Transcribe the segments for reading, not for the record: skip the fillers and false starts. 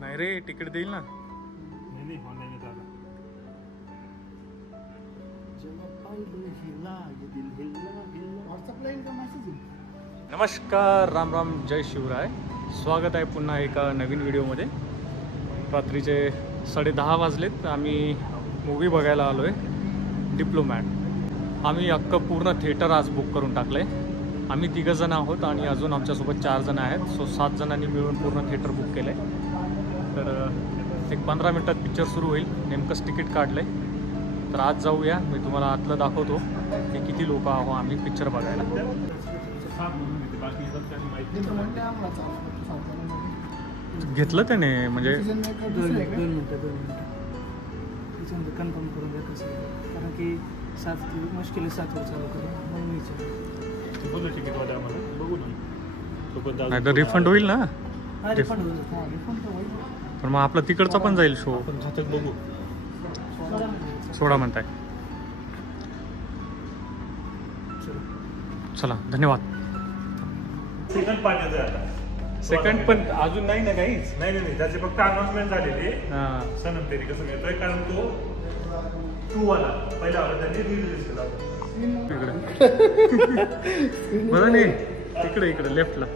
नाही रे, तिकीट देईल ना. नमस्कार, राम राम, जय शिवराय. स्वागत आहे पुन्हा एका नवीन व्हिडिओमध्ये. रात्रीचे 10:30 वाजलेत. आम्ही मूवी बघायला आलो आहे, डिप्लोमॅट. आम्ही अख्खं पूर्ण थिएटर आज बुक करून टाकलं आहे. आम्ही 3 जण आहोत आणि अजून आमच्यासोबत 4 जण आहेत. सो 7 जणांनी मिळून पूर्ण थिएटर बुक केलं आहे. तर एक 15 मिनटात पिक्चर सुरू होईल. नेमकंच तिकीट काढलं आहे. तर आज जाऊया. मी तुम्हाला आतलं दाखवतो की किती लोक आहो आम्ही पिक्चर बघायला. घेतलं त्याने म्हणजे कन्फर्म करून द्या कसं, कारण की 7 मुश्किल आहे 7 वर चालू करून म्हणून विचार तिकीटवाले आम्हाला बघू ना, नाही तर रिफंड होईल ना. रिफंड होईल. पण मग आपला तिकडचा पण जाईल शो. बघू, सोडा म्हणताय. चला, धन्यवाद. सेकंड पार्ट आता. सेकंड पण अजून नाही ना काहीच. नाही, त्याचे फक्त अनाउन्समेंट झालेली. सनम तेरी कसं घेतोय, कारण तो 2 वाला पहिला वाला त्यांनी रिलीज केला. बरं नाही, इकडे लेफ्टला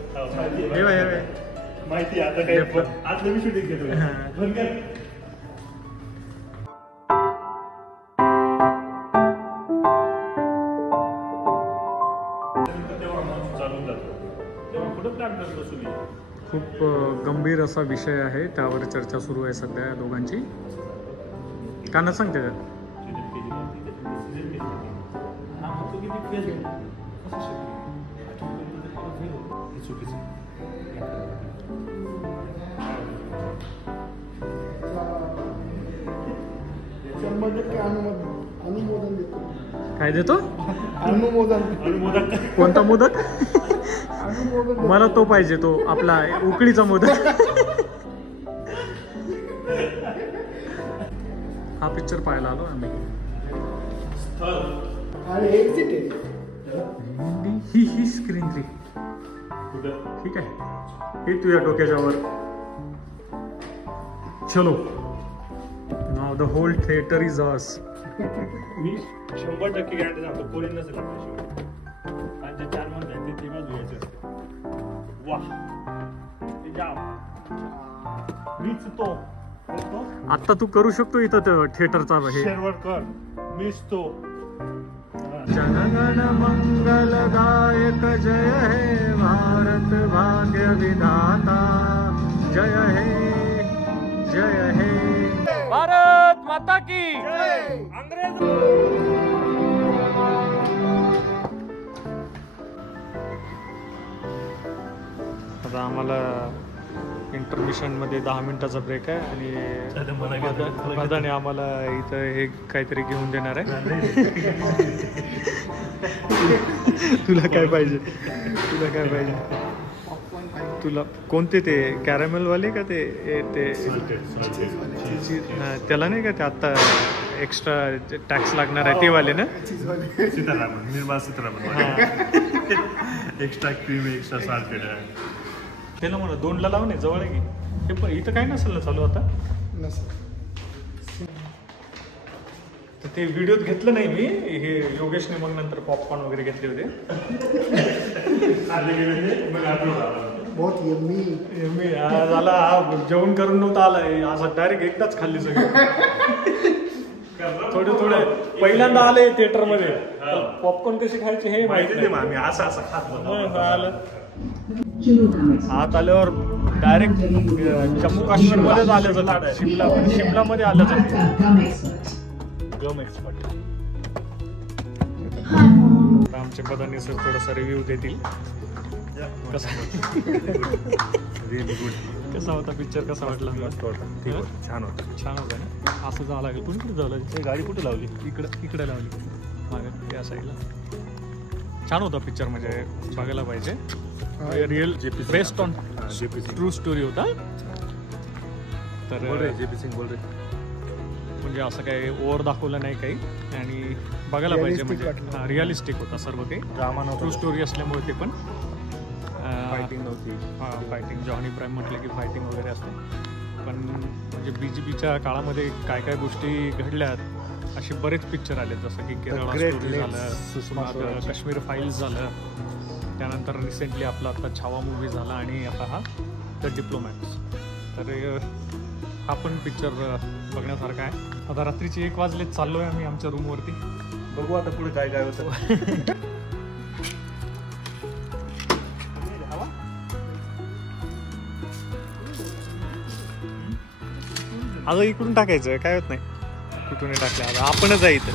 माहिती आता काय आज नवी शूटिंग घेतो. खूप गंभीर असा विषय आहे, त्यावर चर्चा सुरू आहे सध्या दोघांची. काना सांग त्याच्यात. काय देतो? अनुमोदन. कोणता मोदक? मला तो पाहिजे, तो आपला उकडीचा मोदक. हा पिक्चर पाहायला आलो आम्ही. ही स्क्रीन 3 ठीक आहे. हे तुझ्या डोक्याच्या वर. चलो, now the whole theatre is us. मी 100% गॅरंटी सांगतो, कोणी नसेल आपल्याशिवाय. आणि जे 4 म्हणत आहेत ते बाजू यायचे. वाह, मीच तो. आता तू करू शकतो इथं थिएटरचा हे. शेरवडकर, मीच तो. जनगण मंगलदायक जय हे भारत भाग्य विधाता. जय हे भारत माता की जय. अंग्रेज. आता आम्हाला इंटरमिशन मध्ये 10 मिनिटाचा ब्रेक आहे आणि मदाने आम्हाला इथं हे काहीतरी घेऊन देणार आहे. तुला काय पाहिजे? तुला कोणते ते कॅरेमेल वाले का ते त्याला नाही का ते आता एक्स्ट्रा टॅक्स लागणार आहे ते वाले ना? Sitharaman, Nirmala Sitharaman. Extra cream, extra salted आहे. त्याला म्हणा 2ला लावणे जवळ आहे की. हे पण इथं काय नसेल ना चालू आता. तर ते व्हिडिओत घेतलं नाही मी. हे योगेशने मग नंतर पॉपकॉर्न वगैरे घेतले होते. झाला जेवण करून नव्हता आलाय, असं डायरेक्ट एकदाच खाल्ली सगळी. थोडे पहिल्यांदा आले थिएटर मध्ये. पॉपकॉर्न कसे खायचे हे माहिती नाही. आम्ही असं खात आत आल्यावर डायरेक्ट जम्मू काश्मीर मध्येच आलं जातं. शिमला मध्ये आलं जातं. गम एक्सपर्ट. आमचे पदांनी सर थोडासा रिव्ह्यू देतील. कसा होता पिक्चर? कसा वाटला? छान होता ना. असं जावं लागेल. कुठे जावं लागेल? गाडी कुठे लावली? इकडे लावली मागे या साईडला. छान होता पिक्चर, म्हणजे बघायला पाहिजे. Real based on true story होता. तर JP सिंग बोल रे. म्हणजे असं काही ओव्हर दाखवलं नाही काही, आणि बघायला पाहिजे. म्हणजे रिअलिस्टिक होता सर्व काही. ट्रू स्टोरी असल्यामुळे ते पण फायटिंग नव्हती. हां फायटिंग, जॉनी प्राईम म्हटलं की फायटिंग वगैरे असते. पण म्हणजे BGBच्या काळामध्ये काय काय गोष्टी घडल्यात असे बरेच पिक्चर आले, जसं की केरळ Great स्टोरी Lakes, झालं, सुषमा पुन्हा स्वराज. काश्मीर फाईल्स झालं, त्यानंतर रिसेंटली आपला आता छावा मूवी झाला आणि आता हा द डिप्लोमॅट्स. तर हा पण पिक्चर बघण्यासारखा आहे. आता रात्रीचे 1 वाजलेत, चाललो आहे आम्ही आमच्या रूमवरती. बघू आता पुढे काय काय होतं. अगं इकडून टाकायचं काय होत नाही, कुठूनही टाकलं आता आपणच आहे इथं.